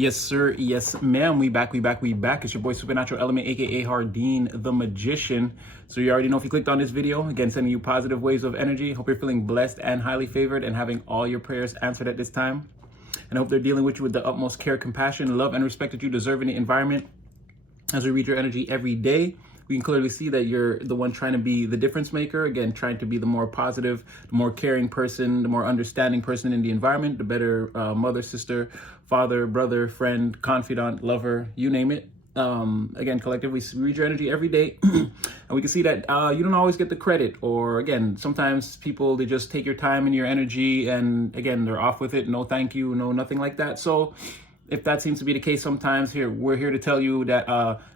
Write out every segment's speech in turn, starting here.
Yes, sir. Yes, ma'am. We back. It's your boy Supernatural Element, aka Hardeen the Magician. So you already know if you clicked on this video, again, sending you positive waves of energy. Hope you're feeling blessed and highly favored and having all your prayers answered at this time. And I hope they're dealing with you with the utmost care, compassion, love, and respect that you deserve in the environment. As we read your energy every day, we can clearly see that you're the one trying to be the difference maker. Again, trying to be the more positive, the more caring person, the more understanding person in the environment, the better mother, sister, father, brother, friend, confidant, lover, you name it. Again, collectively, we read your energy every day, and we can see that you don't always get the credit, or again, sometimes people, they just take your time and your energy, and again, they're off with it. No thank you, no nothing like that. So if that seems to be the case sometimes, we're here to tell you that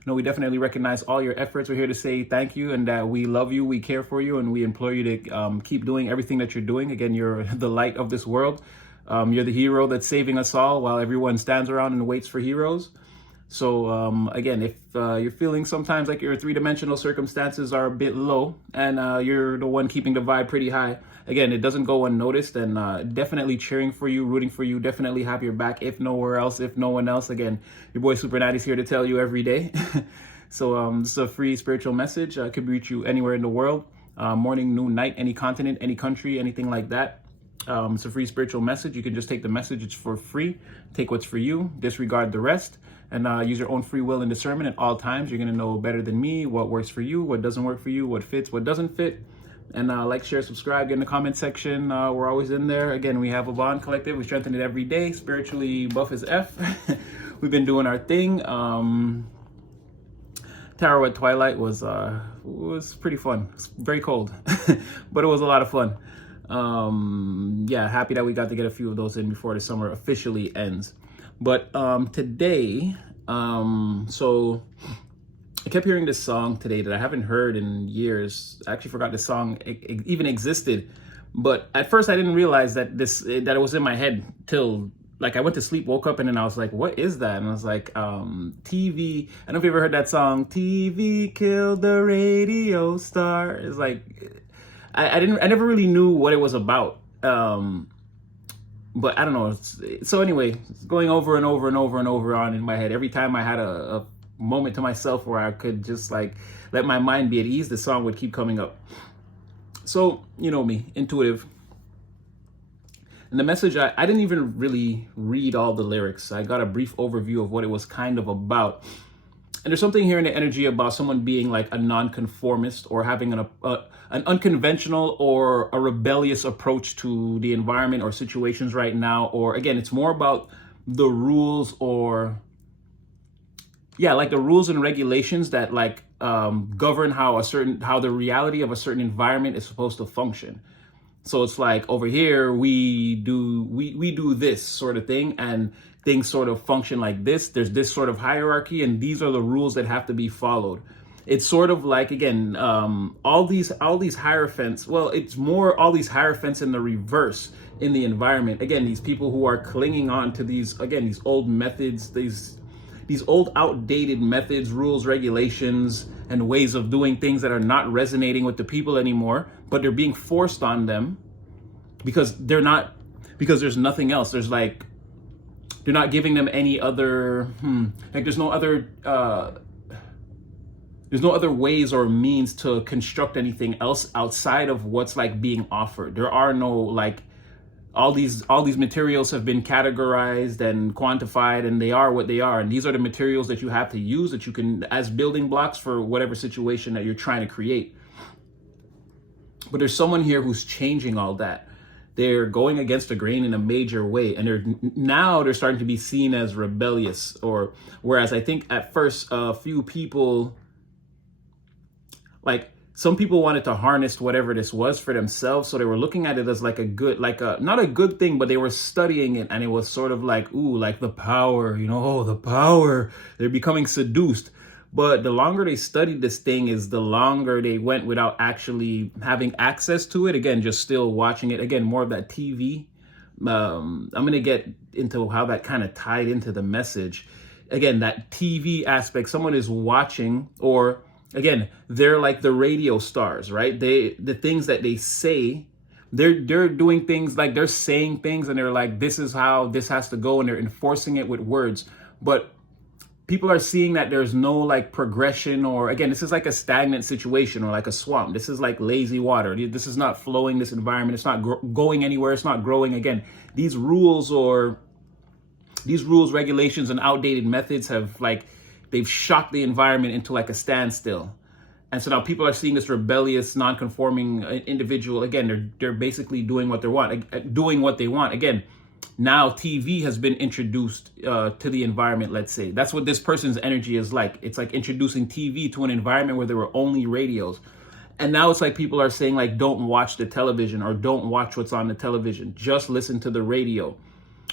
no, we definitely recognize all your efforts. We're here to say thank you, and that we love you, we care for you, and we implore you to keep doing everything that you're doing. Again, you're the light of this world. You're the hero that's saving us all while everyone stands around and waits for heroes. So again, if you're feeling sometimes like your three-dimensional circumstances are a bit low, and you're the one keeping the vibe pretty high, again, it doesn't go unnoticed, and definitely cheering for you, rooting for you, definitely have your back, if nowhere else, if no one else. Again, your boy Super Natty's here to tell you every day. So this is a free spiritual message. Could reach you anywhere in the world, morning, noon, night, any continent, any country, anything like that. It's a free spiritual message. You can just take the message. It's for free. Take what's for you, disregard the rest, and use your own free will and discernment at all times. You're going to know better than me what works for you, what doesn't work for you, what fits, what doesn't fit. And like, share, subscribe, get in the comment section. We're always in there. Again, we have a bond collective. We strengthen it every day. Spiritually buff as F. We've been doing our thing. Tarot at Twilight was pretty fun. It's very cold, but it was a lot of fun. Yeah, happy that we got to get a few of those in before the summer officially ends. But today, so I kept hearing this song today that I haven't heard in years. I actually forgot this song even existed. But at first I didn't realize that it was in my head till like I went to sleep, woke up, and then I was like, what is that? And I was like, TV. I don't know if you ever heard that song, TV killed the radio star. It's like, I never really knew what it was about. But I don't know. So anyway, it's going over and over and over and over on in my head. Every time I had a moment to myself where I could just like let my mind be at ease, the song would keep coming up. So, you know me, intuitive. And the message, I didn't even really read all the lyrics. I got a brief overview of what it was kind of about. And there's something here in the energy about someone being like a nonconformist, or having an unconventional or a rebellious approach to the environment or situations right now. Or again, it's more about the rules, or like the rules and regulations that like govern how the reality of a certain environment is supposed to function. So it's like over here we do this sort of thing, and things sort of function like this. There's this sort of hierarchy, and these are the rules that have to be followed. It's sort of like, again, all these hierophants. Well, it's more all these hierophants in the reverse in the environment. Again, these people who are clinging on to these old methods, these old outdated methods, rules, regulations, and ways of doing things that are not resonating with the people anymore, but they're being forced on them because there's nothing else. There's like, they're not giving them any other, like there's no other ways or means to construct anything else outside of what's like being offered. There are no like, all these materials have been categorized and quantified, and they are what they are. And these are the materials that you have to use, that you can, as building blocks for whatever situation that you're trying to create. But there's someone here who's changing all that. They're going against the grain in a major way, and they're starting to be seen as rebellious. Or whereas I think at first a few people, like some people, wanted to harness whatever this was for themselves. So they were looking at it as like not a good thing, but they were studying it, and it was sort of like, ooh, like the power, the power. They're becoming seduced. But the longer they studied this thing is the longer they went without actually having access to it. Again, just still watching it. Again, more of that TV. I'm going to get into how that kind of tied into the message. Again, that TV aspect, someone is watching, or again, they're like the radio stars, right? The things that they say they're doing things like they're saying things and they're like, this is how this has to go, and they're enforcing it with words. But people are seeing that there's no like progression, or again, this is like a stagnant situation or like a swamp. This is like lazy water. This is not flowing, this environment. It's not going anywhere. It's not growing. Again, these rules, regulations, and outdated methods have like, they've shocked the environment into like a standstill. And so now people are seeing this rebellious, non-conforming individual. Again, they're basically doing what they want. Again, now TV has been introduced to the environment, let's say. That's what this person's energy is like. It's like introducing TV to an environment where there were only radios. And now it's like people are saying like, don't watch the television, or don't watch what's on the television. Just listen to the radio.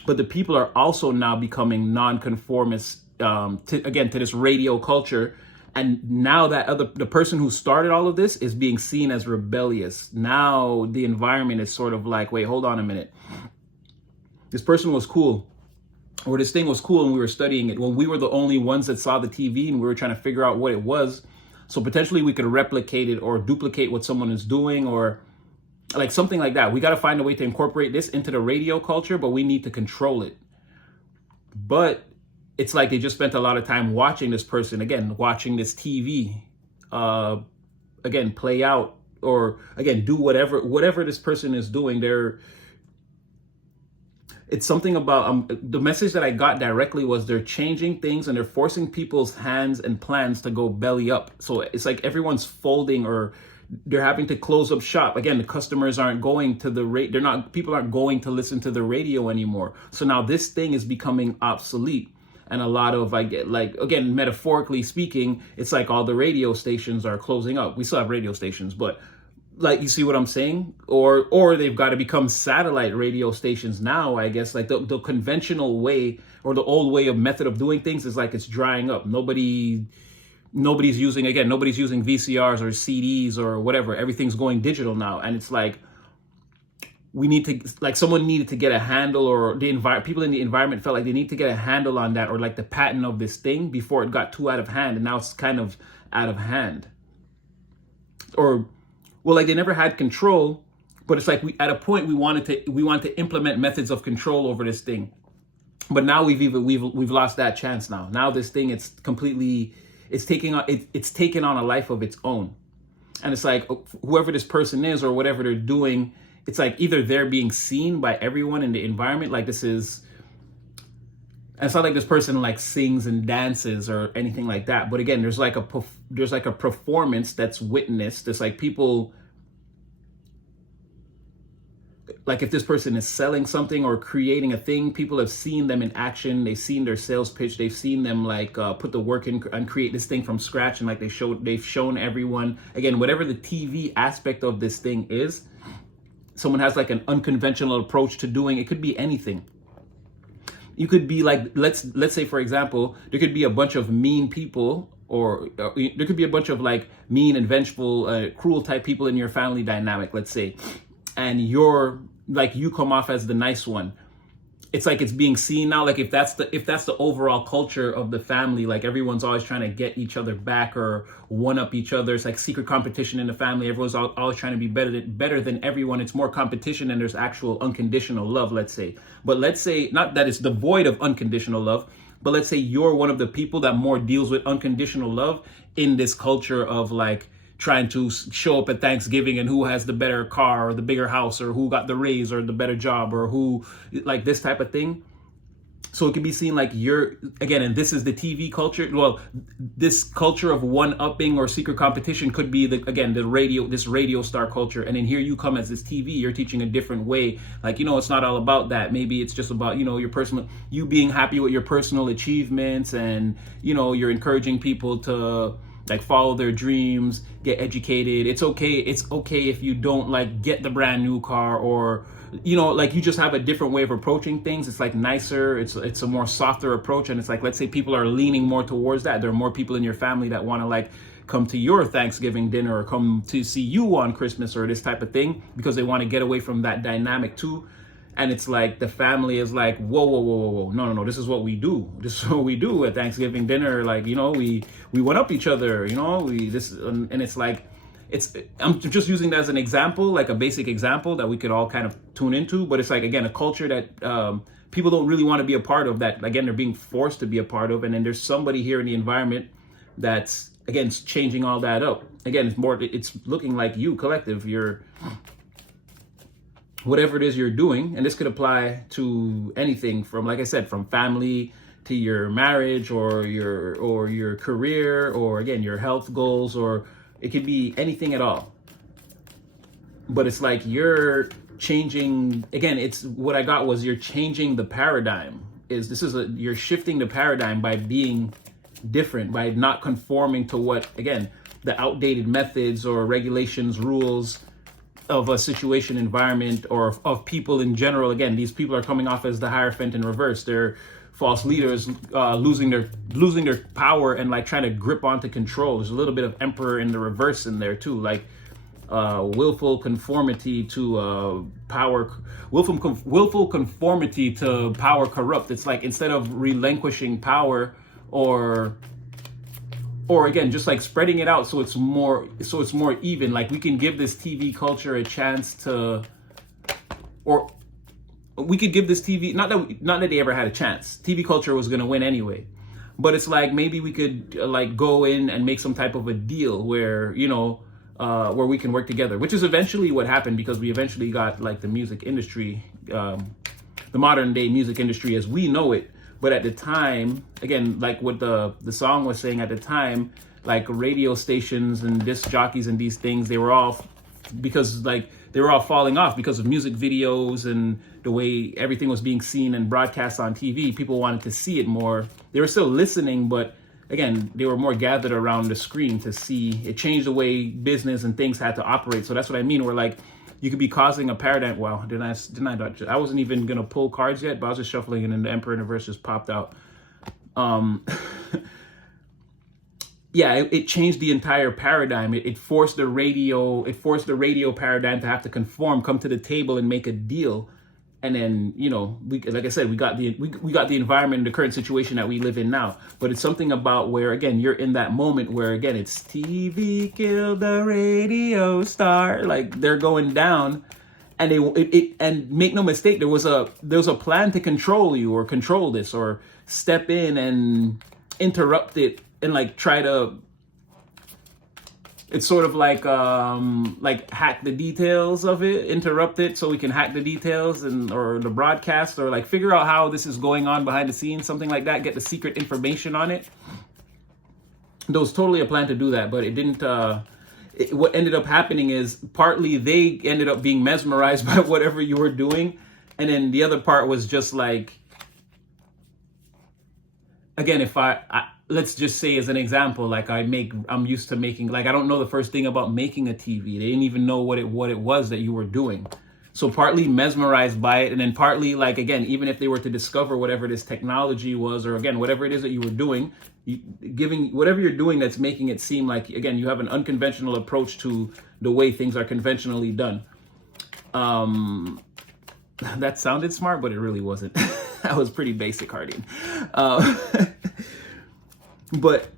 But the people are also now becoming non-conformists to this radio culture. And now that the person who started all of this is being seen as rebellious. Now the environment is sort of like, wait, hold on a minute. This person was cool, or this thing was cool, and we were studying it when we were the only ones that saw the TV, and we were trying to figure out what it was. So potentially we could replicate it or duplicate what someone is doing, or like something like that. We got to find a way to incorporate this into the radio culture, but we need to control it. But it's like they just spent a lot of time watching this person, again, watching this TV, again, play out, or again, do whatever this person is doing. It's something about the message that I got directly was they're changing things and they're forcing people's hands and plans to go belly up. So it's like everyone's folding, or they're having to close up shop. Again, the customers aren't going to people aren't going to listen to the radio anymore. So now this thing is becoming obsolete. And a lot of, again, metaphorically speaking, it's like all the radio stations are closing up. We still have radio stations, but like, you see what I'm saying? Or they've got to become satellite radio stations now, I guess. Like the conventional way, or the old way of method of doing things is like, it's drying up. Nobody's using VCRs or CDs or whatever. Everything's going digital now. And it's like, someone needed to get a handle, or people in the environment felt like they need to get a handle on that, or like the pattern of this thing, before it got too out of hand. And now it's kind of out of hand. Or, well, like they never had control, but it's like at a point we wanted to implement methods of control over this thing. But now we've lost that chance now. Now this thing, it's taking on a life of its own. And it's like, whoever this person is or whatever they're doing, it's like either they're being seen by everyone in the environment, like this is, and it's not like this person like sings and dances or anything like that. But again, there's like a performance that's witnessed. It's like people, like if this person is selling something or creating a thing, people have seen them in action. They've seen their sales pitch. They've seen them like put the work in and create this thing from scratch. And like they've shown everyone, again, whatever the TV aspect of this thing is, someone has like an unconventional approach to doing. It could be anything. You could be like, let's say, for example, there could be a bunch of mean people, or there could be a bunch of like mean and vengeful, cruel type people in your family dynamic, let's say, and you come off as the nice one. It's like it's being seen now. Like if that's the overall culture of the family, like everyone's always trying to get each other back or one up each other. It's like secret competition in the family. Everyone's always trying to be better than everyone. It's more competition than there's actual unconditional love, let's say. But let's say, not that it's devoid of unconditional love, but let's say you're one of the people that more deals with unconditional love in this culture of like trying to show up at Thanksgiving and who has the better car or the bigger house, or who got the raise or the better job, or who, like this type of thing. So it can be seen like you're, again, and this is the TV culture. Well, this culture of one-upping or secret competition could be this radio star culture. And then here you come as this TV, you're teaching a different way. Like, it's not all about that. Maybe it's just about, you being happy with your personal achievements, and, you're encouraging people to like follow their dreams, get educated. It's okay if you don't like get the brand new car, or like you just have a different way of approaching things. It's like nicer, it's a more softer approach. And it's like, let's say people are leaning more towards that. There are more people in your family that want to like come to your Thanksgiving dinner, or come to see you on Christmas, or this type of thing, because they want to get away from that dynamic too. And it's like the family is like, whoa, no, this is what we do. This is what we do at Thanksgiving dinner. Like, we one up each other, and it's like, I'm just using that as an example, like a basic example that we could all kind of tune into. But it's like, again, a culture that people don't really want to be a part of, that, again, they're being forced to be a part of. And then there's somebody here in the environment that's, again, changing all that up. Again, it's looking like you, collective, you're, whatever it is you're doing. And this could apply to anything from, like I said, from family to your marriage or your career, or again, your health goals, or it could be anything at all. But it's like you're changing, again, it's what I got was you're changing the paradigm. You're shifting the paradigm by being different, by not conforming to what, again, the outdated methods or regulations, rules of a situation, environment, or of people in general. Again, these people are coming off as the Hierophant in reverse. They're false leaders, losing their power and like trying to grip onto control. There's a little bit of Emperor in the reverse in there too, like willful conformity to power, willful conformity to power corrupt. It's like, instead of relinquishing power or again, just like spreading it out so it's more even. Like, we can give this TV culture a chance to, or we could give this TV, not that they ever had a chance. TV culture was going to win anyway. But it's like, maybe we could like go in and make some type of a deal where, where we can work together, which is eventually what happened, because we eventually got like the music industry, the modern day music industry as we know it. But at the time, again, like what the song was saying at the time, like radio stations and disc jockeys and these things, they were all falling off because of music videos and the way everything was being seen and broadcast on TV. People wanted to see it more. They were still listening, but again, they were more gathered around the screen to see. It changed the way business and things had to operate. So that's what I mean. We're like, you could be causing a paradigm. Well, I wasn't even gonna pull cards yet, but I was just shuffling, and then the Emperor in the Verse just popped out. Yeah, it changed the entire paradigm. It forced the radio paradigm to have to conform, come to the table and make a deal. And then, like I said, we got the environment, the current situation that we live in now. But it's something about where, again, you're in that moment where, again, it's TV killed the radio star. Like, they're going down, and and make no mistake, there was a plan to control you, or control this, or step in and interrupt it, and like try to. It's sort of like hack the details of it, interrupt it so we can hack the details or the broadcast, or like figure out how this is going on behind the scenes, something like that, get the secret information on it. There was totally a plan to do that, but it didn't. What ended up happening is partly they ended up being mesmerized by whatever you were doing. And then the other part was just like, again, if let's just say as an example, like I'm used to making, like, I don't know the first thing about making a TV. They didn't even know what it was that you were doing. So partly mesmerized by it, and then partly, like, again, even if they were to discover whatever this technology was, or again, whatever it is that you were doing, giving whatever you're doing that's making it seem like, again, you have an unconventional approach to the way things are conventionally done. That sounded smart, but it really wasn't. That was pretty basic, Harding. But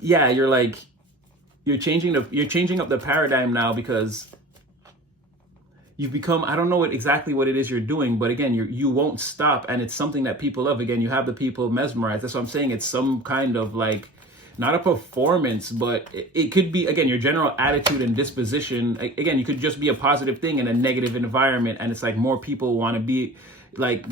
yeah, you're changing up the paradigm now, because you've become, I don't know exactly what it is you're doing, but again, you won't stop, and it's something that people love. Again, you have the people mesmerized. That's what I'm saying. It's some kind of like, not a performance, but it could be, again, your general attitude and disposition. Again, you could just be a positive thing in a negative environment, and it's like more people want to be like,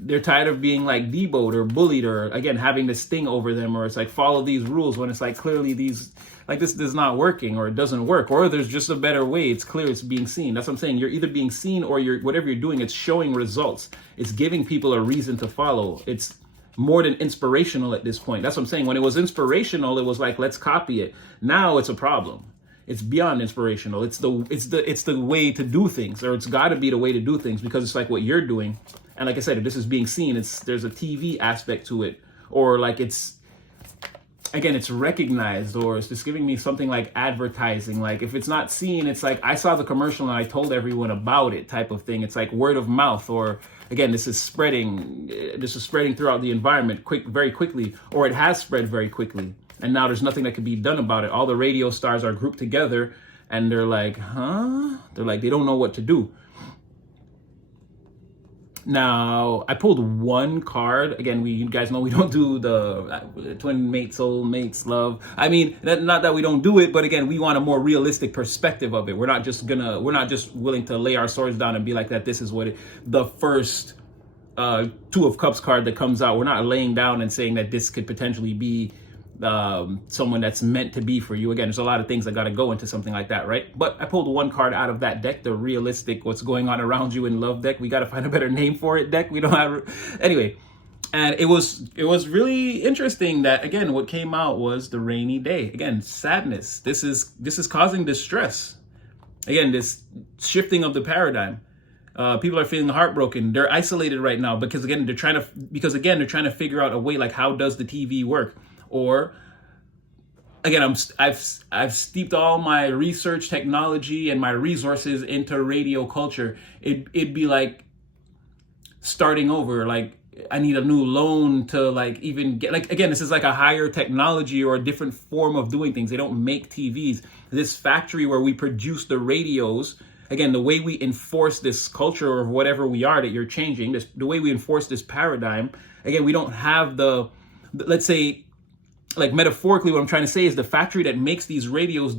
they're tired of being like deboed or bullied, or again, having this thing over them, or it's like, follow these rules, when it's like, clearly this is not working, or it doesn't work, or there's just a better way. It's clear it's being seen. That's what I'm saying. You're either being seen, or whatever you're doing, it's showing results. It's giving people a reason to follow. It's more than inspirational at this point. That's what I'm saying. When it was inspirational, it was like, let's copy it. Now it's a problem. It's beyond inspirational. It's the way to do things, or it's got to be the way to do things, because it's like what you're doing. And like I said, if this is being seen, there's a TV aspect to it, or like it's recognized, or it's just giving me something like advertising. Like, if it's not seen, it's like, I saw the commercial and I told everyone about it, type of thing. It's like word of mouth, or again, this is spreading throughout the environment very quickly, or it has spread very quickly. And now there's nothing that can be done about it. All the radio stars are grouped together, and they're like, huh? They're like, they don't know what to do. Now, I pulled one card. Again, you guys know we don't do the twin mate, soul mates, love. I mean, not that we don't do it, but again, we want a more realistic perspective of it. We're not just willing to lay our swords down and be like that. This is what the first Two of Cups card that comes out. We're not laying down and saying that this could potentially be someone that's meant to be for you. Again, there's a lot of things that got to go into something like that, right? But I pulled one card out of that deck, the realistic what's going on around you in love deck. We got to find a better name for it deck. We don't have anyway. And it was really interesting that, again, what came out was the rainy day. Again, sadness. This is causing distress. Again, this shifting of the paradigm. People are feeling heartbroken. They're isolated right now because again they're trying to figure out a way, like, how does the TV work? Or again, I've steeped all my research, technology, and my resources into radio culture. It'd be like starting over. Like, I need a new loan to like even get, like, again, this is like a higher technology or a different form of doing things. They don't make TVs. This factory where we produce the radios. Again, the way we enforce this culture or whatever we are that you're changing, the way we enforce this paradigm, again, we don't have let's say, like, metaphorically, what I'm trying to say is the factory that makes these radios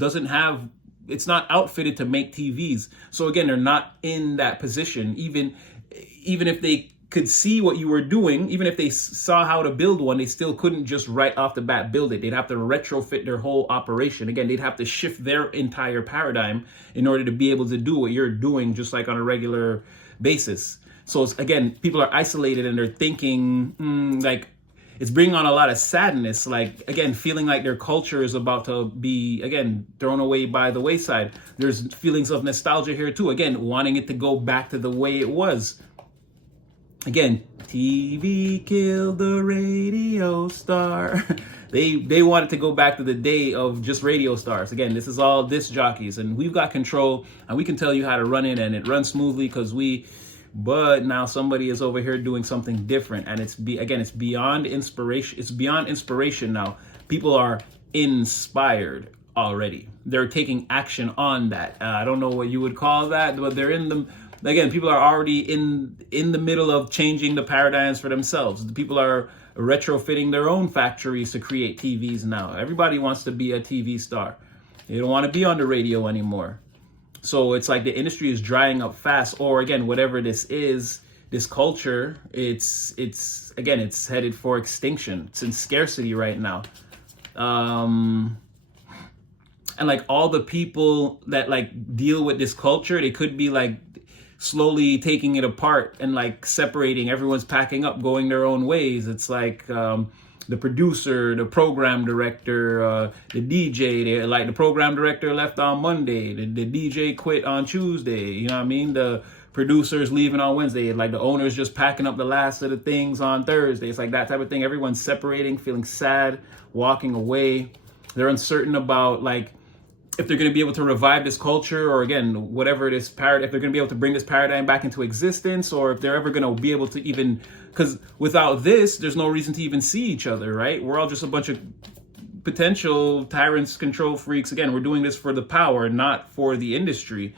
it's not outfitted to make TVs. So again, they're not in that position. Even if they could see what you were doing, even if they saw how to build one, they still couldn't just right off the bat build it. They'd have to retrofit their whole operation. Again, they'd have to shift their entire paradigm in order to be able to do what you're doing just like on a regular basis. So again, people are isolated and they're thinking, like, it's bringing on a lot of sadness, like, again, feeling like their culture is about to be, again, thrown away by the wayside. There's feelings of nostalgia here too. Again, wanting it to go back to the way it was. Again, TV killed the radio star. They wanted to go back to the day of just radio stars. Again, this is all disc jockeys, and we've got control, and we can tell you how to run it, and it runs smoothly because but now somebody is over here doing something different, and it's beyond inspiration. It's beyond inspiration now. People are inspired already. They're taking action on that. I don't know what you would call that, but they're in the. Again, people are already in the middle of changing the paradigms for themselves. People are retrofitting their own factories to create TVs now. Everybody wants to be a TV star. They don't want to be on the radio anymore. So it's like the industry is drying up fast, or again, whatever this is, this culture, it's headed for extinction. It's in scarcity right now. And like all the people that like deal with this culture, they could be like slowly taking it apart and like separating. Everyone's packing up, going their own ways. It's like the producer, the program director, the DJ. Like the program director left on Monday, the DJ quit on Tuesday. You know what I mean? The producer's leaving on Wednesday. Like the owner's just packing up the last of the things on Thursday. It's like that type of thing. Everyone's separating, feeling sad, walking away. They're uncertain about like if they're going to be able to revive this culture, or again, whatever this if they're going to be able to bring this paradigm back into existence, or if they're ever going to be able to even, because without this, there's no reason to even see each other, right? We're all just a bunch of potential tyrants, control freaks. Again, we're doing this for the power, not for the industry.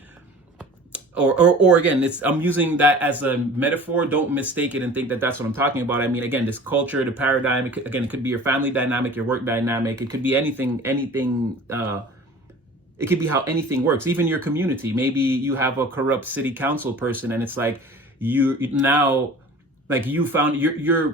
Or again, I'm using that as a metaphor. Don't mistake it and think that that's what I'm talking about. I mean, again, this culture, the paradigm, it could be your family dynamic, your work dynamic. It could be anything. It could be how anything works, even your community. Maybe you have a corrupt city council person, and it's like you're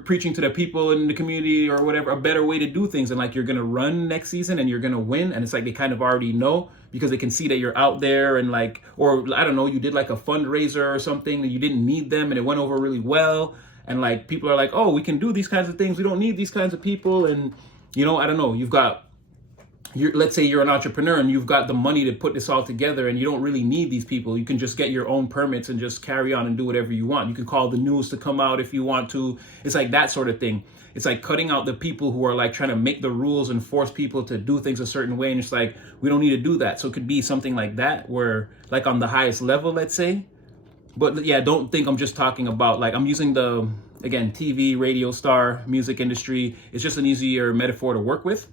preaching to the people in the community or whatever a better way to do things, and like you're gonna run next season and you're gonna win, and it's like they kind of already know because they can see that you're out there, and like, or I don't know, you did like a fundraiser or something and you didn't need them and it went over really well, and like people are like, oh, we can do these kinds of things, we don't need these kinds of people, and I don't know, let's say you're an entrepreneur and you've got the money to put this all together and you don't really need these people. You can just get your own permits and just carry on and do whatever you want. You can call the news to come out if you want to. It's like that sort of thing. It's like cutting out the people who are like trying to make the rules and force people to do things a certain way. And it's like, we don't need to do that. So it could be something like that where like on the highest level, let's say. But yeah, don't think I'm just talking about like, I'm using again, TV, radio star, music industry. It's just an easier metaphor to work with.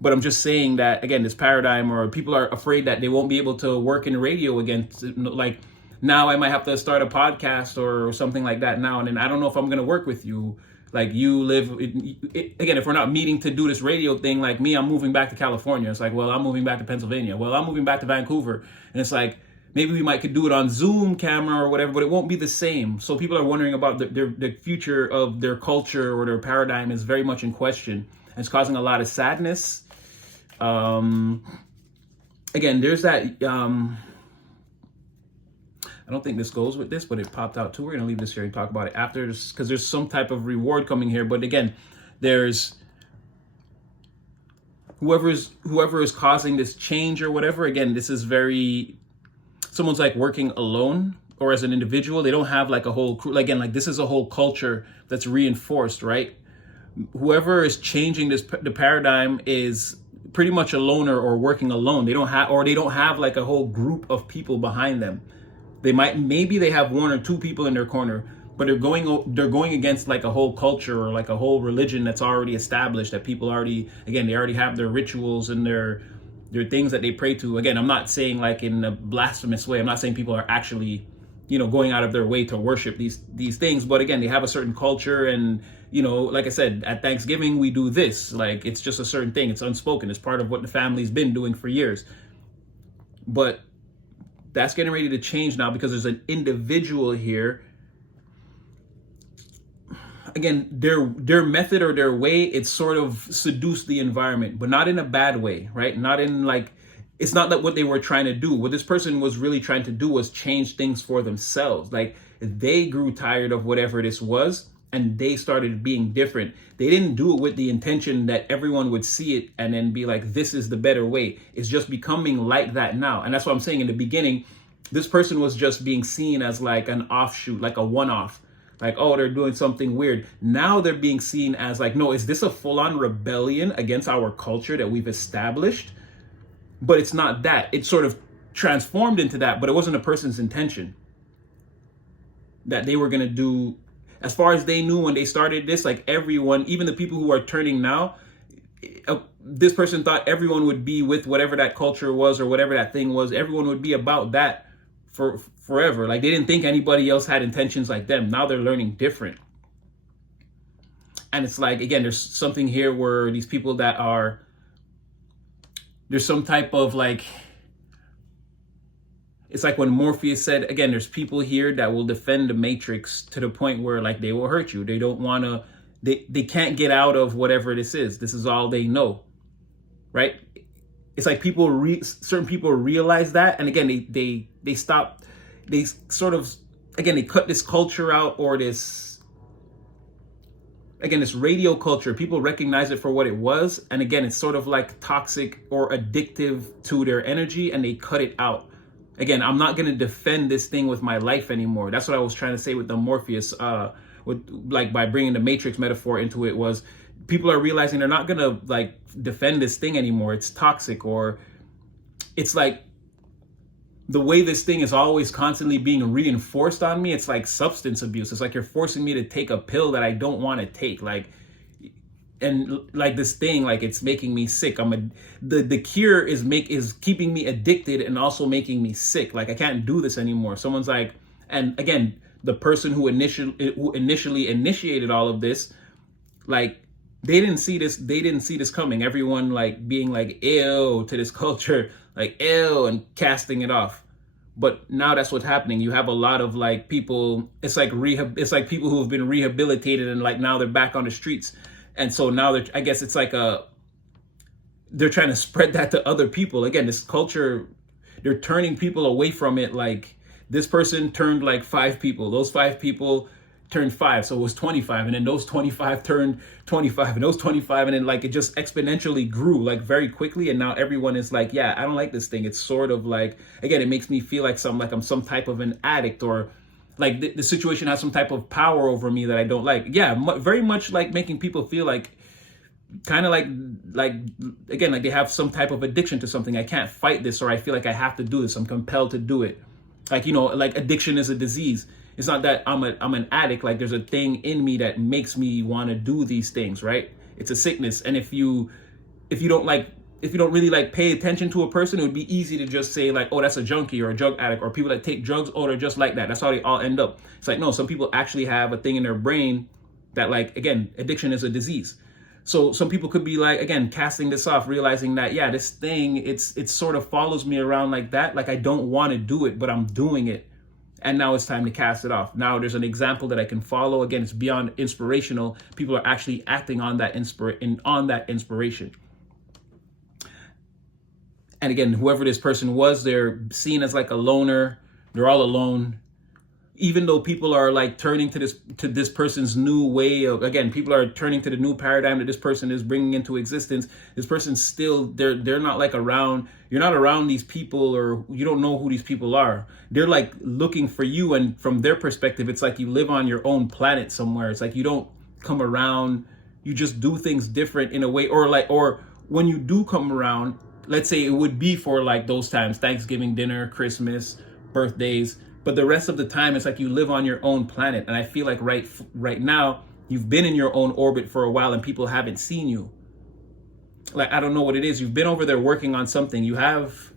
But I'm just saying that, again, this paradigm, or people are afraid that they won't be able to work in radio again. Like, now I might have to start a podcast or something like that now. And then I don't know if I'm going to work with you. Like, you live, again, if we're not meeting to do this radio thing, like me, I'm moving back to California. It's like, well, I'm moving back to Pennsylvania. Well, I'm moving back to Vancouver. And it's like, maybe we could do it on Zoom camera or whatever, but it won't be the same. So people are wondering about the future of their culture, or their paradigm is very much in question. And it's causing a lot of sadness. Again, there's that, I don't think this goes with this, but it popped out too. We're going to leave this here and talk about it after, because there's some type of reward coming here. But again, there's whoever is causing this change or whatever. Again, this is very, someone's like working alone or as an individual. They don't have like a whole crew. Again, like this is a whole culture that's reinforced, right? Whoever is changing the paradigm is pretty much a loner or working alone. They don't have like a whole group of people behind them. Maybe they have one or two people in their corner, but they're going against like a whole culture or like a whole religion that's already established, that people they already have their rituals and their things that they pray to. Again, I'm not saying like in a blasphemous way. I'm not saying people are actually, going out of their way to worship these things. But again, they have a certain culture, and, like I said, at Thanksgiving, we do this. Like, it's just a certain thing. It's unspoken. It's part of what the family's been doing for years. But that's getting ready to change now, because there's an individual here. Again, their method or their way, it's sort of seduced the environment, but not in a bad way, right? Not in like, it's not that what they were trying to do. What this person was really trying to do was change things for themselves. Like, they grew tired of whatever this was, and they started being different. They didn't do it with the intention that everyone would see it and then be like, this is the better way. It's just becoming like that now. And that's what I'm saying in the beginning. This person was just being seen as like an offshoot, like a one-off. Like, oh, they're doing something weird. Now they're being seen as like, no, is this a full-on rebellion against our culture that we've established? But it's not that. It sort of transformed into that, but it wasn't a person's intention that they were going to do. As far as they knew when they started this, like everyone, even the people who are turning now, this person thought everyone would be with whatever that culture was or whatever that thing was. Everyone would be about that for forever. Like, they didn't think anybody else had intentions like them. Now they're learning different. And it's like, again, there's something here where these people there's some type of like, it's like when Morpheus said, again, there's people here that will defend the Matrix to the point where like they will hurt you. They don't want to, they can't get out of whatever this is. This is all they know, right? It's like certain people realize that. And again, they stop, they sort of, again, they cut this culture out, or this radio culture. People recognize it for what it was. And again, it's sort of like toxic or addictive to their energy, and they cut it out. Again, I'm not going to defend this thing with my life anymore. That's what I was trying to say with the Morpheus, by bringing the Matrix metaphor into it, was people are realizing they're not going to like defend this thing anymore. It's toxic, or it's like the way this thing is always constantly being reinforced on me. It's like substance abuse. It's like you're forcing me to take a pill that I don't want to take. And like this thing, like it's making me sick. The cure is keeping me addicted and also making me sick. Like, I can't do this anymore. Someone's like, and again, the person who initially initiated all of this, like, they didn't see this coming. Everyone like being like, ew, to this culture, like, ew, and casting it off. But now that's what's happening. You have a lot of like people, it's like people who have been rehabilitated, and like now they're back on the streets. And so now I guess it's like they're trying to spread that to other people. Again, this culture, they're turning people away from it. Like, this person turned like 5 people. Those 5 people turned 5. So it was 25. And then those 25 turned 25. And those 25. And then like it just exponentially grew like very quickly. And now everyone is like, yeah, I don't like this thing. It's sort of like, again, it makes me feel like I'm some type of an addict, or like the situation has some type of power over me that I don't like. Yeah, very much like making people feel like, kind of like again, like they have some type of addiction to something. I can't fight this, or I feel like I have to do this. I'm compelled to do it. Like, like addiction is a disease. It's not that I'm an addict. Like, there's a thing in me that makes me want to do these things, right? It's a sickness. And if you if you don't really like pay attention to a person, it would be easy to just say like, oh, that's a junkie or a drug addict, or people that take drugs, oh, they're just like that. That's how they all end up. It's like, no, some people actually have a thing in their brain that, like, again, addiction is a disease. So some people could be like, again, casting this off, realizing that, yeah, this thing, it sort of follows me around like that. Like, I don't want to do it, but I'm doing it. And now it's time to cast it off. Now there's an example that I can follow. Again, it's beyond inspirational. People are actually acting on that inspiration. And again, whoever this person was, they're seen as like a loner. They're all alone. Even though people are like turning to this person's new way of, again, people are turning to the new paradigm that this person is bringing into existence. This person's still, they're not like around, you're not around these people, or you don't know who these people are. They're like looking for you. And from their perspective, it's like you live on your own planet somewhere. It's like you don't come around, you just do things different in a way, or when you do come around, let's say it would be for like those times, Thanksgiving dinner, Christmas, birthdays. But the rest of the time, it's like you live on your own planet. And I feel like right now, you've been in your own orbit for a while and people haven't seen you. Like, I don't know what it is. You've been over there working on something. You have,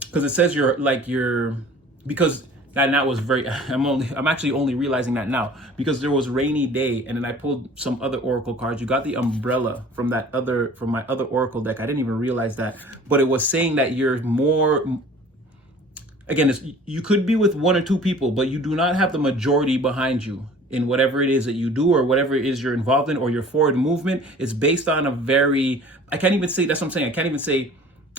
because it says because that was very, I'm actually only realizing that now, because there was rainy day and then I pulled some other oracle cards. You got the umbrella from my other oracle deck. I didn't even realize that, but it was saying that you're more, again, you could be with one or two people, but you do not have the majority behind you in whatever it is that you do, or whatever it is you're involved in, or your forward movement is based on I can't even say, that's what I'm saying, I can't even say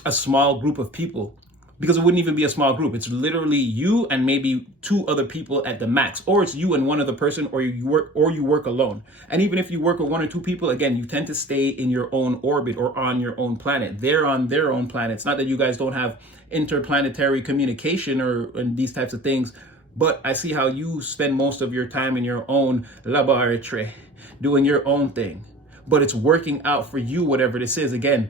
a small group of people, because it wouldn't even be a small group. It's literally you and maybe two other people at the max, or it's you and one other person, or you work alone. And even if you work with one or two people, again, you tend to stay in your own orbit or on your own planet. They're on their own planet. It's not that you guys don't have interplanetary communication and these types of things, but I see how you spend most of your time in your own laboratory doing your own thing, but it's working out for you, whatever this is. Again,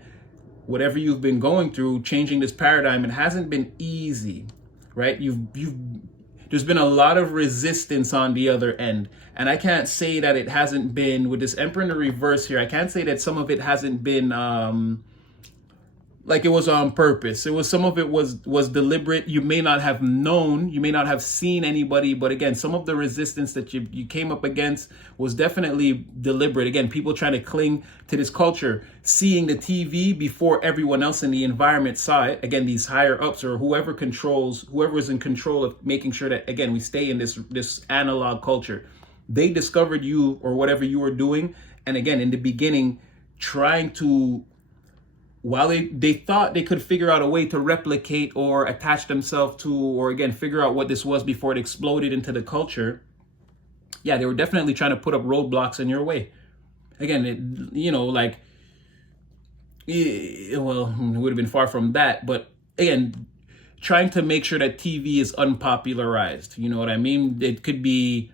whatever you've been going through, changing this paradigm, it hasn't been easy, right? There's been a lot of resistance on the other end. And I can't say that it hasn't been, with this Emperor in the reverse here, I can't say that some of it hasn't been like it was on purpose. Some of it was deliberate. You may not have known, you may not have seen anybody, but again, some of the resistance that you came up against was definitely deliberate. Again, people trying to cling to this culture, seeing the TV before everyone else in the environment saw it. Again, these higher ups, or whoever is in control of making sure that, again, we stay in this analog culture. They discovered you or whatever you were doing. And again, in the beginning, trying to, while they thought they could figure out a way to replicate or attach themselves to, or again, figure out what this was before it exploded into the culture, yeah, they were definitely trying to put up roadblocks in your way. Again, it would have been far from that, but again, trying to make sure that TV is unpopularized. You know what I mean? It could be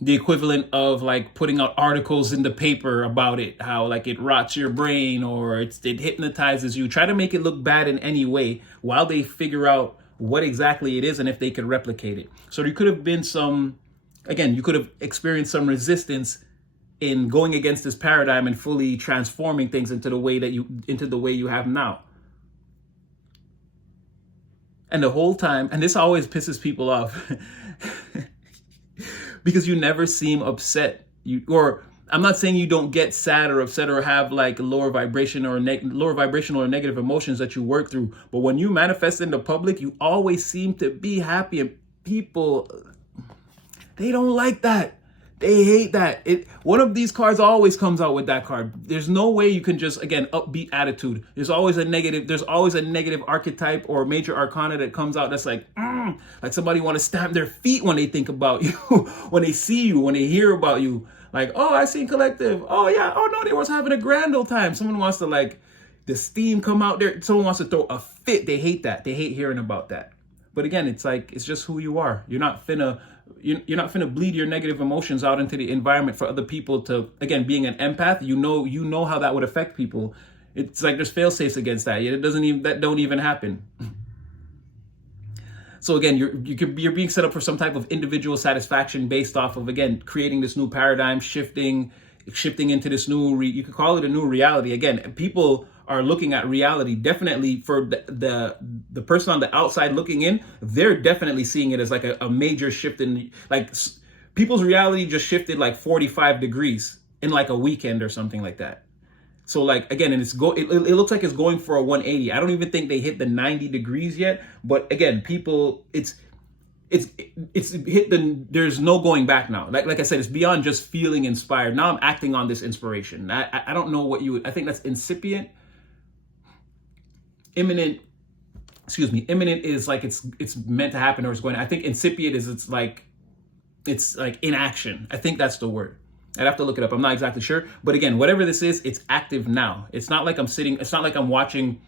the equivalent of like putting out articles in the paper about it, how like it rots your brain or it hypnotizes you. Try to make it look bad in any way while they figure out what exactly it is and if they could replicate it. So there could have been you could have experienced some resistance in going against this paradigm and fully transforming things into the way you have now. And the whole time, and this always pisses people off, because you never seem upset. Or I'm not saying you don't get sad or upset or have like lower vibrational or negative emotions that you work through, but when you manifest in the public, you always seem to be happy, and people, they don't like that. They hate that. One of these cards always comes out with that card. There's no way you can just, again, upbeat attitude. There's always a negative archetype or major arcana that comes out that's like somebody want to stamp their feet when they think about you, when they see you, when they hear about you. Like, oh, I seen Collective. Oh yeah. Oh no, they was having a grand old time. Someone wants to like, the steam come out there. Someone wants to throw a fit. They hate that. They hate hearing about that. But again, it's like, it's just who you are. You're not finna bleed your negative emotions out into the environment for other people to, again, being an empath, you know how that would affect people. It's like there's fail safes against that. That don't even happen. So again, you're being set up for some type of individual satisfaction based off of, again, creating this new paradigm, shifting, shifting into this new, you could call it a new reality. Again, people are looking at reality definitely for the person on the outside looking in. They're definitely seeing it as like a major shift in like people's reality just shifted like 45 degrees in like a weekend or something like that. So like again, and it looks like it's going for a 180. I don't even think they hit the 90 degrees yet. But again, people, it's hit there's no going back now. Like I said, it's beyond just feeling inspired. Now I'm acting on this inspiration. I don't know what I think that's incipient. Imminent is like it's meant to happen or it's going. I think incipient is it's like in action. I think that's the word. I'd have to look it up. I'm not exactly sure. But again, whatever this is, it's active now. It's not like it's not like I'm watching,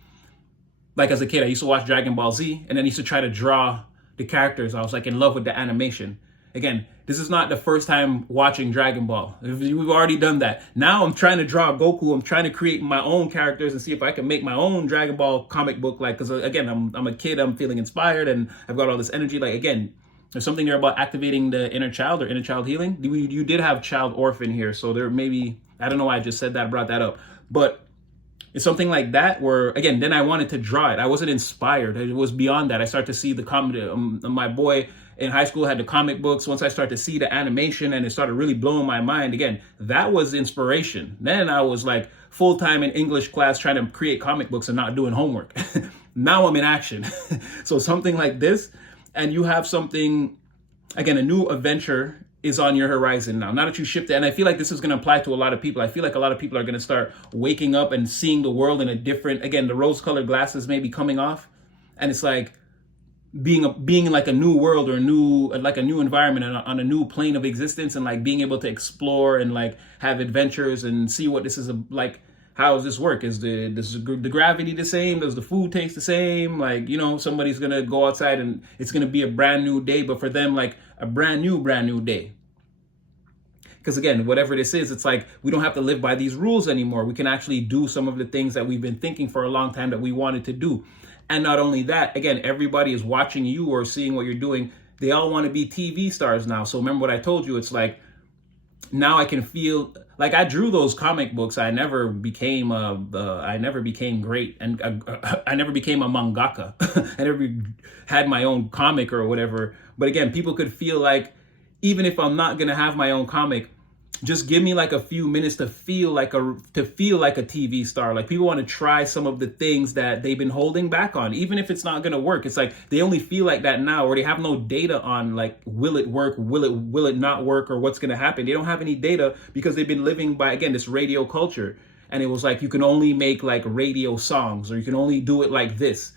like as a kid, I used to watch Dragon Ball Z and then I used to try to draw the characters. I was like in love with the animation. Again, this is not the first time watching Dragon Ball. We've already done that. Now I'm trying to draw Goku. I'm trying to create my own characters and see if I can make my own Dragon Ball comic book. Like, because again, I'm a kid. I'm feeling inspired and I've got all this energy. Like, again, there's something there about activating the inner child or inner child healing. You did have child orphan here. So there maybe, I don't know why I just said that, brought that up. But it's something like that where, again, then I wanted to draw it. I wasn't inspired. It was beyond that. I started to see the comic. My boy in high school had the comic books. Once I started to see the animation and it started really blowing my mind, again, that was inspiration. Then I was like full-time in English class trying to create comic books and not doing homework. Now I'm in action. So something like this, and you have something, again, a new adventure is on your horizon now. Now that you shift it, and I feel like this is going to apply to a lot of people. I feel like a lot of people are going to start waking up and seeing the world in a different, again, the rose-colored glasses may be coming off, and it's like being in like a new world or a new environment on a new plane of existence, and like being able to explore and like have adventures and see what this is like. How does this work? Is the gravity the same? Does the food taste the same? Like, you know, somebody's going to go outside and it's going to be a brand new day, but for them, like a brand new day. Because again, whatever this is, it's like we don't have to live by these rules anymore. We can actually do some of the things that we've been thinking for a long time that we wanted to do. And not only that, again, everybody is watching you or seeing what you're doing. They all want to be TV stars now. So remember what I told you, it's like, now I can feel like I drew those comic books. I never became great, and I never became a mangaka. I never had my own comic or whatever. But again, people could feel like even if I'm not gonna have my own comic, just give me like a few minutes to feel like a TV star. Like people want to try some of the things that they've been holding back on, even if it's not going to work. It's like they only feel like that now, or they have no data on like, will it work? Will it not work? Or what's going to happen? They don't have any data because they've been living by, again, this radio culture. And it was like, you can only make like radio songs, or you can only do it like this.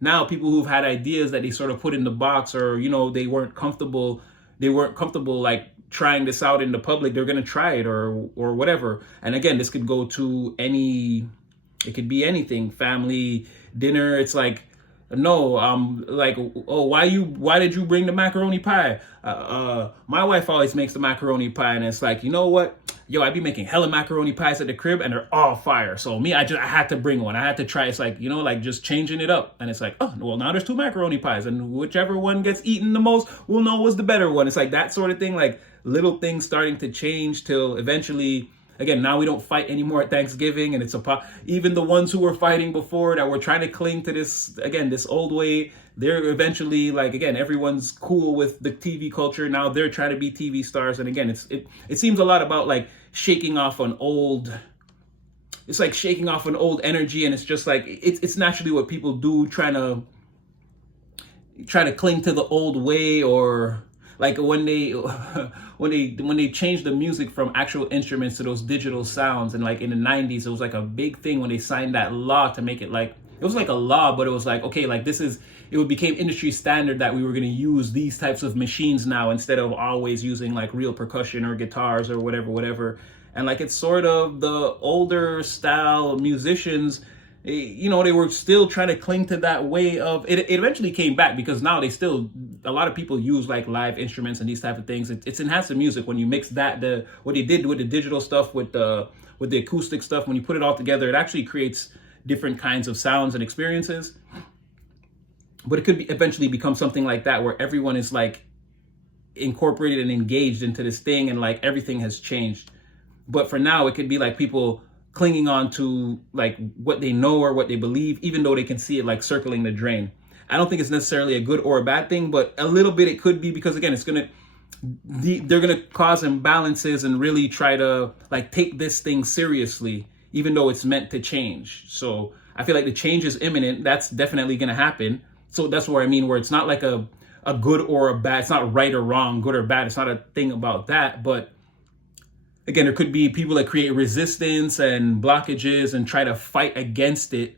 Now people who've had ideas that they sort of put in the box, or, you know, they weren't comfortable like trying this out in the public, they're going to try it or whatever. And again, this could go to it could be anything, family dinner. It's like, no, like, oh, why did you bring the macaroni pie? My wife always makes the macaroni pie, and it's like, you know what? Yo, I be making hella macaroni pies at the crib and they're all fire. So me, I had to bring one. I had to try. It's like, you know, like just changing it up. And it's like, oh, well, now there's 2 macaroni pies, and whichever one gets eaten the most, we'll know was the better one. It's like that sort of thing, like little things starting to change till eventually, again, now we don't fight anymore at Thanksgiving. And it's even the ones who were fighting before that were trying to cling to this, again, this old way, they're eventually like, again, everyone's cool with the TV culture. Now they're trying to be TV stars. And again, it seems a lot about like shaking off an old energy. And it's just like, it's naturally what people do, trying to cling to the old way. Or like when they changed the music from actual instruments to those digital sounds, and like in the 90s, it was like a big thing when they signed that law to make it like, it was like a law, but it was like, okay, like it became industry standard that we were going to use these types of machines now instead of always using like real percussion or guitars or whatever. And like, it's sort of the older style musicians, you know, they were still trying to cling to that way of it. It eventually came back because now a lot of people use like live instruments and these type of things. It's enhanced the music when you mix that, what they did with the digital stuff, with the acoustic stuff, when you put it all together, it actually creates different kinds of sounds and experiences. But it could eventually become something like that, where everyone is like incorporated and engaged into this thing, and like everything has changed. But for now, it could be like people clinging on to like what they know or what they believe, even though they can see it like circling the drain. I don't think it's necessarily a good or a bad thing, but a little bit it could be, because again, they're gonna cause imbalances and really try to like take this thing seriously, even though it's meant to change. So I feel like the change is imminent. That's definitely gonna happen. So that's what I mean, where it's not like a good or a bad. It's not right or wrong, good or bad. It's not a thing about that. But again, there could be people that create resistance and blockages and try to fight against it.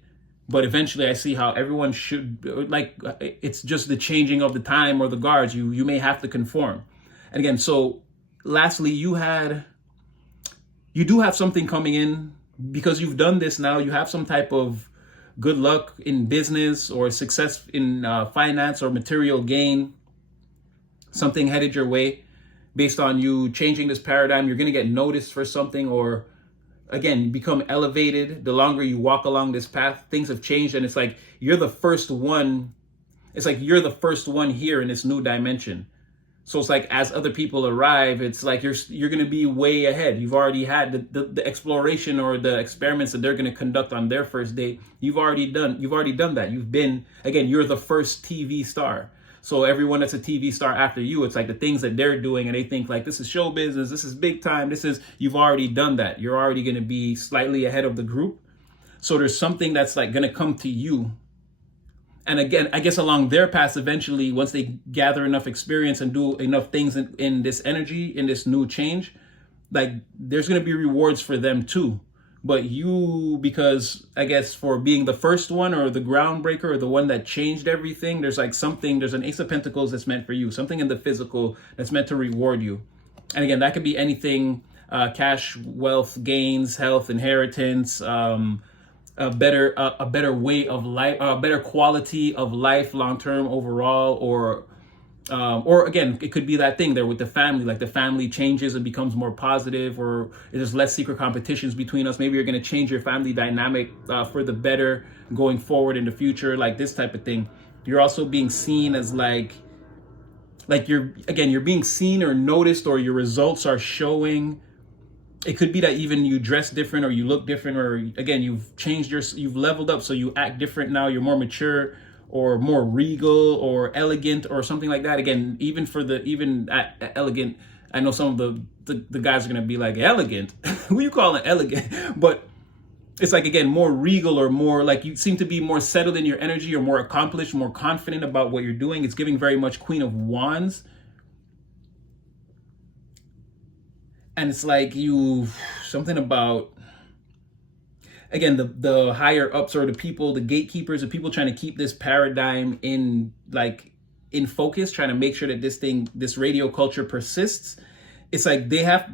But eventually I see how everyone should, like, it's just the changing of the time or the guards. You may have to conform. And again, so lastly, you do have something coming in because you've done this now. You have some type of good luck in business or success in finance or material gain. Something headed your way based on you changing this paradigm. You're going to get noticed for something, or again, become elevated. The longer you walk along this path, things have changed, and it's like you're the first one. It's like you're the first one here in this new dimension. So it's like as other people arrive, it's like you're going to be way ahead. You've already had the exploration or the experiments that they're going to conduct on their first day. You've already done that. You've been, again, you're the first TV star. So everyone that's a TV star after you, it's like the things that they're doing and they think like, this is show business, this is big time, you've already done that. You're already going to be slightly ahead of the group. So there's something that's like going to come to you. And again, I guess along their paths, eventually, once they gather enough experience and do enough things in this energy, in this new change, like there's going to be rewards for them too. But you, because I guess for being the first one or the groundbreaker or the one that changed everything, there's an Ace of Pentacles that's meant for you, something in the physical that's meant to reward you. And again, that could be anything, cash, wealth, gains, health, inheritance, a better way of life, a better quality of life long-term overall, or again, it could be that thing there with the family, like the family changes and becomes more positive, or there's less secret competitions between us. Maybe you're going to change your family dynamic for the better going forward in the future, like this type of thing. You're also being seen as like you're being seen or noticed, or your results are showing. It could be that even you dress different or you look different, or again, you've leveled up, so you act different now. You're more mature or more regal or elegant or something like that. Again, even at elegant, I know some of the guys are going to be like, elegant? Who you calling elegant? But it's like, again, more regal, or more like you seem to be more settled in your energy, or more accomplished, more confident about what you're doing. It's giving very much Queen of Wands. And it's like something about, again, the higher ups or the people, the gatekeepers, the people trying to keep this paradigm in focus, trying to make sure that this radio culture persists. It's like there's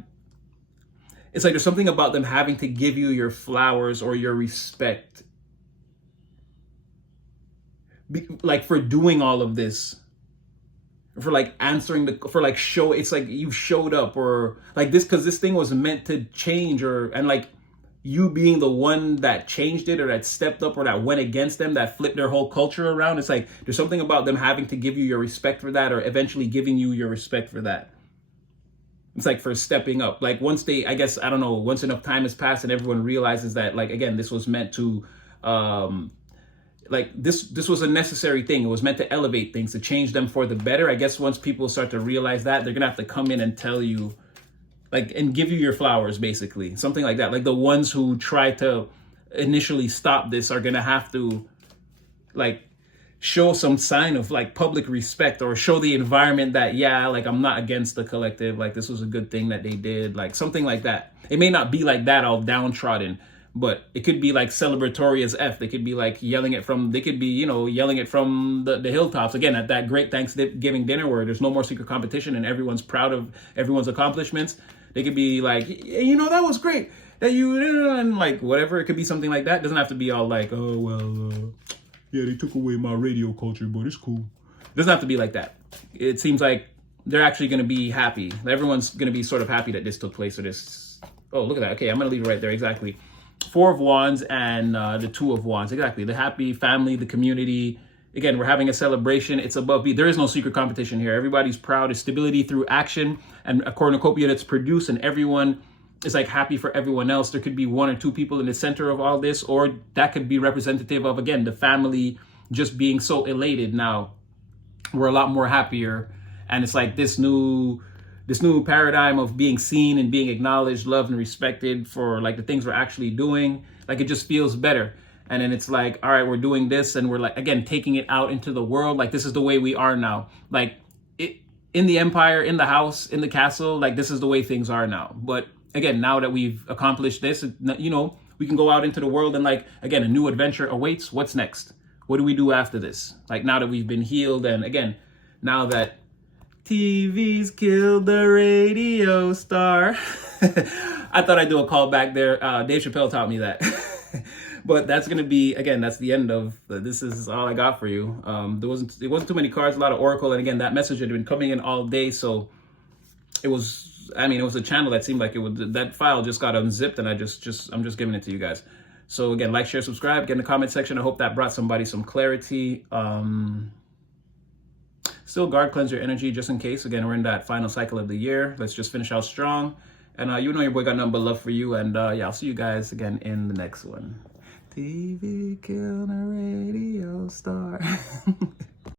something about them having to give you your flowers or your respect, like for doing all of this. For like answering show, it's like you showed up, or like this, because this thing was meant to change, and like you being the one that changed it, or that stepped up, or that went against them, that flipped their whole culture around. It's like there's something about them having to give you your respect for that, or eventually giving you your respect for that. It's like for stepping up. Like once enough time has passed and everyone realizes that, like, again, this was meant to like this was a necessary thing. It was meant to elevate things, to change them for the better. I guess once people start to realize that, they're gonna have to come in and tell you, like, and give you your flowers, basically, something like that. Like the ones who try to initially stop this are gonna have to like show some sign of like public respect, or show the environment that, yeah, like I'm not against the collective, like this was a good thing that they did, like something like that. It may not be like that, all downtrodden, but it could be like celebratory as F. They could be like yelling it from the hilltops. Again, at that great Thanksgiving dinner where there's no more secret competition and everyone's proud of everyone's accomplishments. They could be like, that was great. That and like whatever. It could be something like that. It doesn't have to be all like, oh, well, yeah, they took away my radio culture, but it's cool. It doesn't have to be like that. It seems like they're actually going to be happy. Everyone's going to be sort of happy that this took place, or this. Oh, look at that. Okay, I'm going to leave it right there. Exactly. 4 of Wands and the 2 of Wands. Exactly. The happy family, the community. Again, we're having a celebration. It's above me. There is no secret competition here. Everybody's proud. It's stability through action and a cornucopia that's produced, and everyone is like happy for everyone else. There could be one or two people in the center of all this, or that could be representative of, again, the family just being so elated. Now we're a lot more happier, and it's like this new paradigm of being seen and being acknowledged, loved, and respected for like the things we're actually doing. Like, it just feels better. And then it's like, all right, we're doing this, and we're like, again, taking it out into the world. Like, this is the way we are now. Like, in the empire, in the house, in the castle, like, this is the way things are now. But again, now that we've accomplished this, you know, we can go out into the world, and like, again, a new adventure awaits. What's next? What do we do after this? Like, now that we've been healed, and again, now that TV's killed the radio star. I thought I'd do a call back there. Dave Chappelle taught me that. But that's going to be, again, that's the end of this is all I got for you. It wasn't too many cards, a lot of Oracle. And again, that message had been coming in all day. So it was, I mean, it was a channel that seemed like it would, that file just got unzipped, and I'm just giving it to you guys. So again, like, share, subscribe, get in the comment section. I hope that brought somebody some clarity. Still guard, cleanse your energy just in case. Again, we're in that final cycle of the year. Let's just finish out strong. And you know your boy got nothing but love for you. And yeah, I'll see you guys again in the next one. TV killed a radio star.